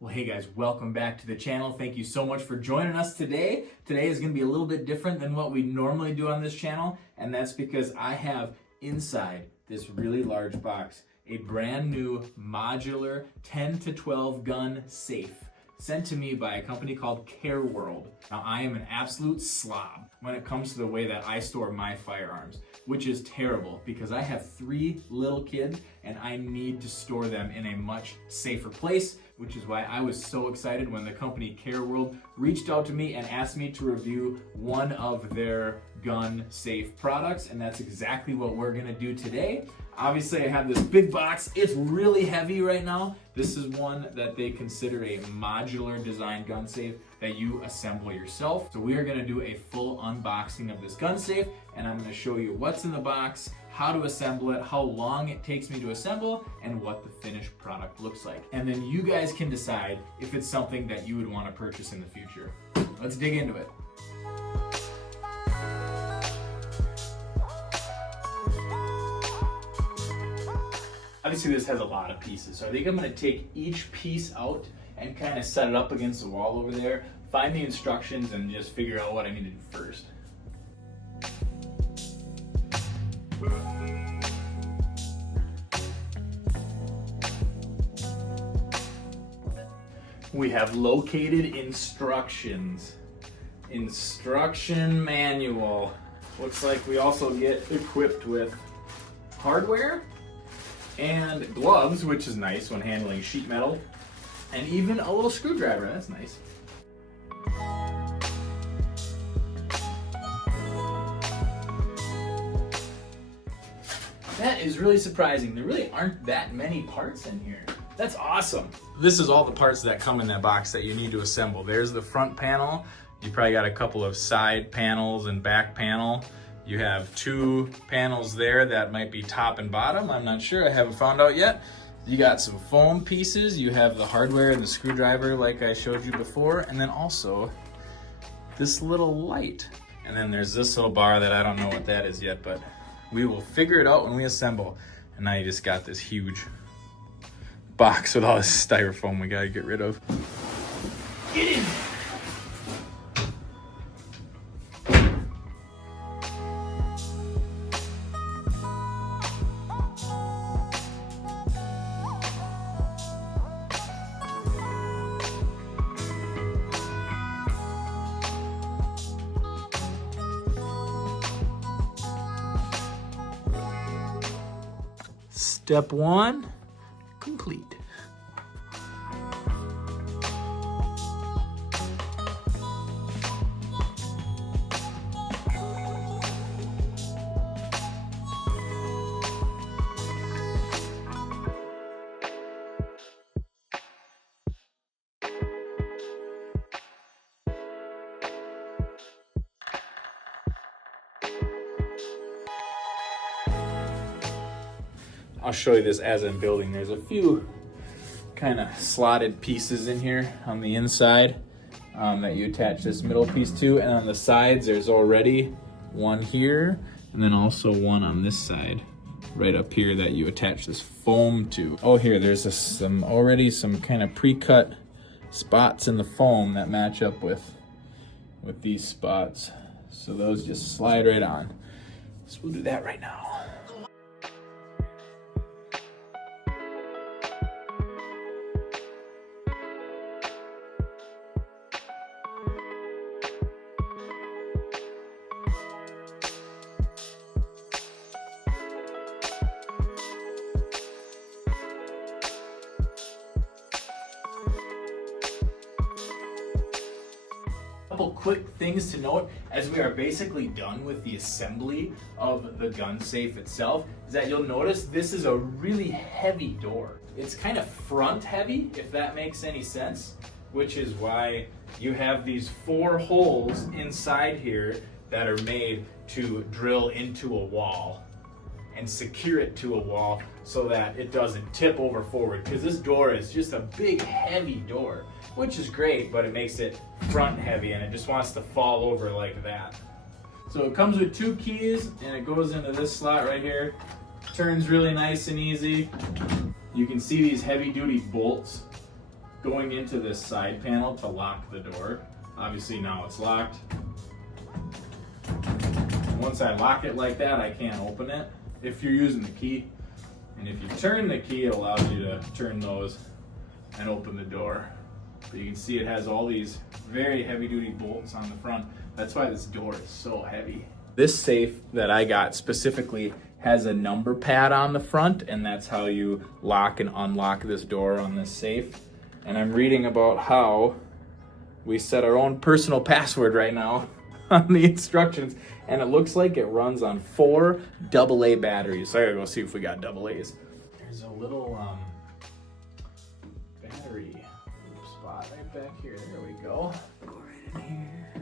Well, hey guys, welcome back to the channel. Thank you so much for joining us today. Today is going to be a little bit different than what we normally do on this channel, and that's because I have inside this really large box a brand new modular 10 to 12 gun safe sent to me by a company called Kaer World. Now, I am an absolute slob when it comes to the way that I store my firearms, which is terrible because I have 3 little kids and I need to store them in a much safer place, which is why I was so excited when the company Kaer World reached out to me and asked me to review one of their gun safe products, and that's exactly what we're gonna do today. Obviously, I have this big box. It's really heavy right now. This is one that they consider a modular design gun safe that you assemble yourself. So we are gonna do a full unboxing of this gun safe, and I'm gonna show you what's in the box, how to assemble it, how long it takes me to assemble, and what the finished product looks like. And then you guys can decide if it's something that you would wanna purchase in the future. Let's dig into it. Obviously this has a lot of pieces, so I think I'm going to take each piece out and kind of set it up against the wall over there, find the instructions, and just figure out what I need to do first. We have located instructions. Instruction manual. Looks like we also get equipped with hardware and gloves, which is nice when handling sheet metal, and even a little screwdriver. That's nice. That is really surprising. There really aren't that many parts in here. That's awesome. This is all the parts that come in that box that you need to assemble. There's the front panel. You probably got a couple of side panels and back panel. You have 2 panels there that might be top and bottom. I'm not sure, I haven't found out yet. You got some foam pieces. You have the hardware and the screwdriver like I showed you before. And then also this little light. And then there's this little bar that I don't know what that is yet, but we will figure it out when we assemble. And now you just got this huge box with all this styrofoam we gotta get rid of. Get in! Step 1, complete. I'll show you this as I'm building. There's a few kind of slotted pieces in here on the inside that you attach this middle piece to, and on the sides there's already one here and then also one on this side right up here that you attach this foam to. Oh, here there's already some kind of pre-cut spots in the foam that match up with these spots, so those just slide right on. So we'll do that right now. Couple quick things to note as we are basically done with the assembly of the gun safe itself is that you'll notice this is a really heavy door. It's kind of front heavy, if that makes any sense, which is why you have these 4 holes inside here that are made to drill into a wall and secure it to a wall so that it doesn't tip over forward, because this door is just a big heavy door, which is great, but it makes it front heavy and it just wants to fall over like that. So it comes with 2 keys and it goes into this slot right here. Turns really nice and easy. You can see these heavy duty bolts going into this side panel to lock the door. Obviously now it's locked. Once I lock it like that, I can't open it if you're using the key. And if you turn the key, it allows you to turn those and open the door. But you can see it has all these very heavy-duty bolts on the front. That's why this door is so heavy. This safe that I got specifically has a number pad on the front, and that's how you lock and unlock this door on this safe. And I'm reading about how we set our own personal password right now on the instructions, and it looks like it runs on 4 AA batteries. So I gotta go see if we got AA's. There's a little battery spot right back here. There we go. Go right in here.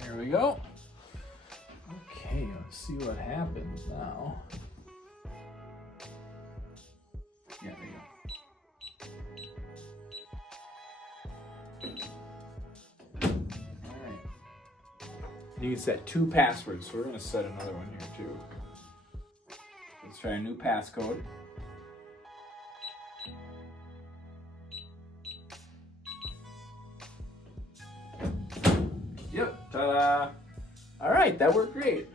There we go. Okay, let's see what happens now. Yeah, there you go. Alright. You can set 2 passwords, so we're going to set another one here too. Let's try a new passcode. Yep, ta-da! Alright, that worked great.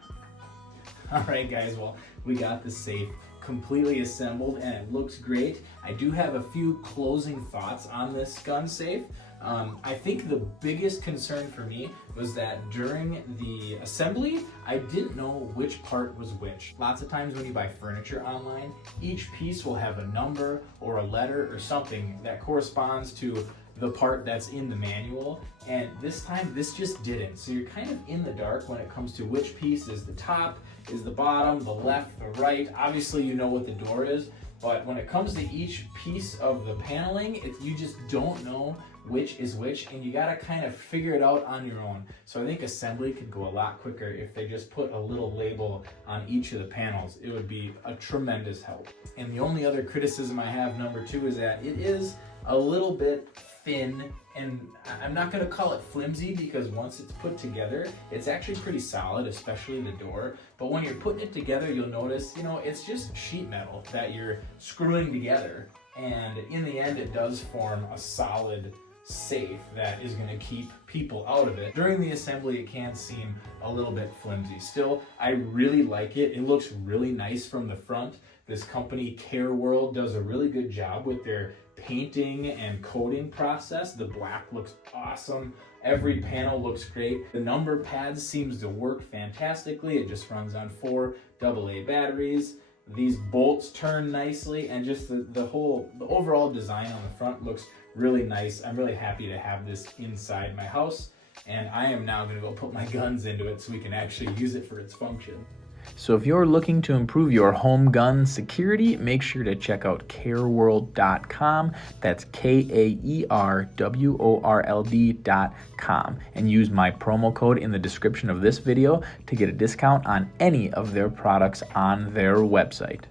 Alright guys, well, we got the safe completely assembled and it looks great. I do have a few closing thoughts on this gun safe. I think the biggest concern for me was that during the assembly, I didn't know which part was which. Lots of times when you buy furniture online, each piece will have a number or a letter or something that corresponds to the part that's in the manual, and this time this just didn't. So you're kind of in the dark when it comes to which piece is the top, is the bottom, the left, the right. Obviously you know what the door is, but when it comes to each piece of the paneling, you just don't know which is which, and you gotta kind of figure it out on your own. So I think assembly could go a lot quicker if they just put a little label on each of the panels. It would be a tremendous help. And the only other criticism I have, number 2, is that it is a little bit thin, and I'm not going to call it flimsy because once it's put together, it's actually pretty solid, especially the door. But when you're putting it together, you'll notice, you know, it's just sheet metal that you're screwing together. And in the end, it does form a solid safe that is going to keep people out of it. During the assembly, it can seem a little bit flimsy. Still, I really like it. It looks really nice from the front. This company, Kaer World, does a really good job with their painting and coating process. The black looks awesome. Every panel looks great. The number pad seems to work fantastically. It just runs on 4 AA batteries. These bolts turn nicely, and just the overall design on the front looks really nice. I'm really happy to have this inside my house, and I am now going to go put my guns into it so we can actually use it for its function. So if you're looking to improve your home gun security, make sure to check out kaerworld.com. That's KAERWORLD.com, and use my promo code in the description of this video to get a discount on any of their products on their website.